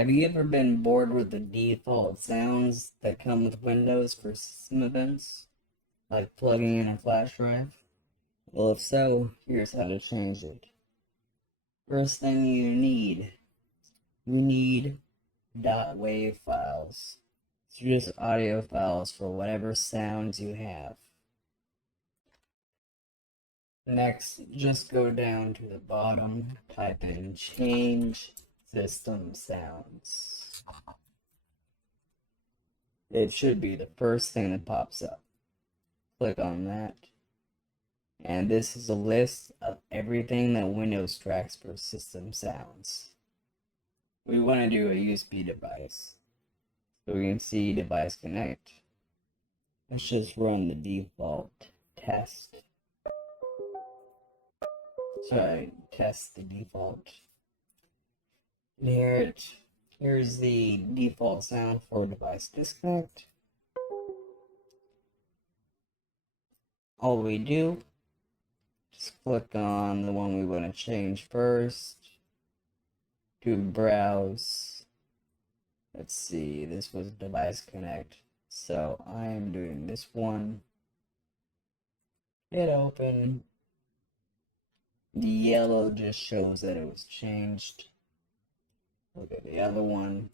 Have you ever been bored with the default sounds that come with Windows for system events? Like plugging in a flash drive? Well, if so, here's how to change it. First thing you need .wav files. It's just audio files for whatever sounds you have. Next, just go down to the bottom, type in change system sounds. It should be the first thing that pops up. Click on that. And this is a list of everything that Windows tracks for system sounds. We want to do a USB device. So we can see device connect. Let's just run the default test. Test the default. And here's the default sound for device disconnect. All we do, just click on the one we want to change first. To browse. Let's see, this was device connect. So I am doing this one. Hit open. The yellow just shows that it was changed. Look at the other one.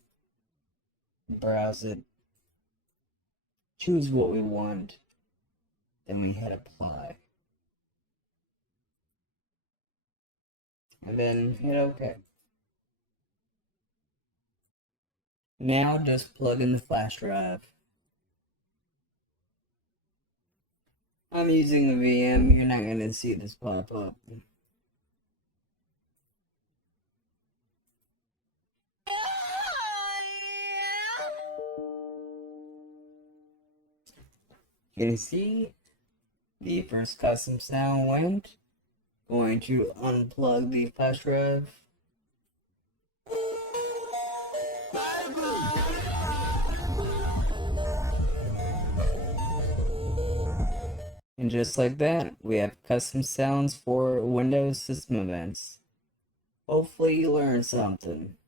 Browse it. Choose what we want. Then we hit apply. And then hit OK. Now just plug in the flash drive. I'm using a VM, you're not going to see this pop up. You can see the first custom sound went. Going to unplug the flash drive. And just like that, we have custom sounds for Windows system events. Hopefully you learned something.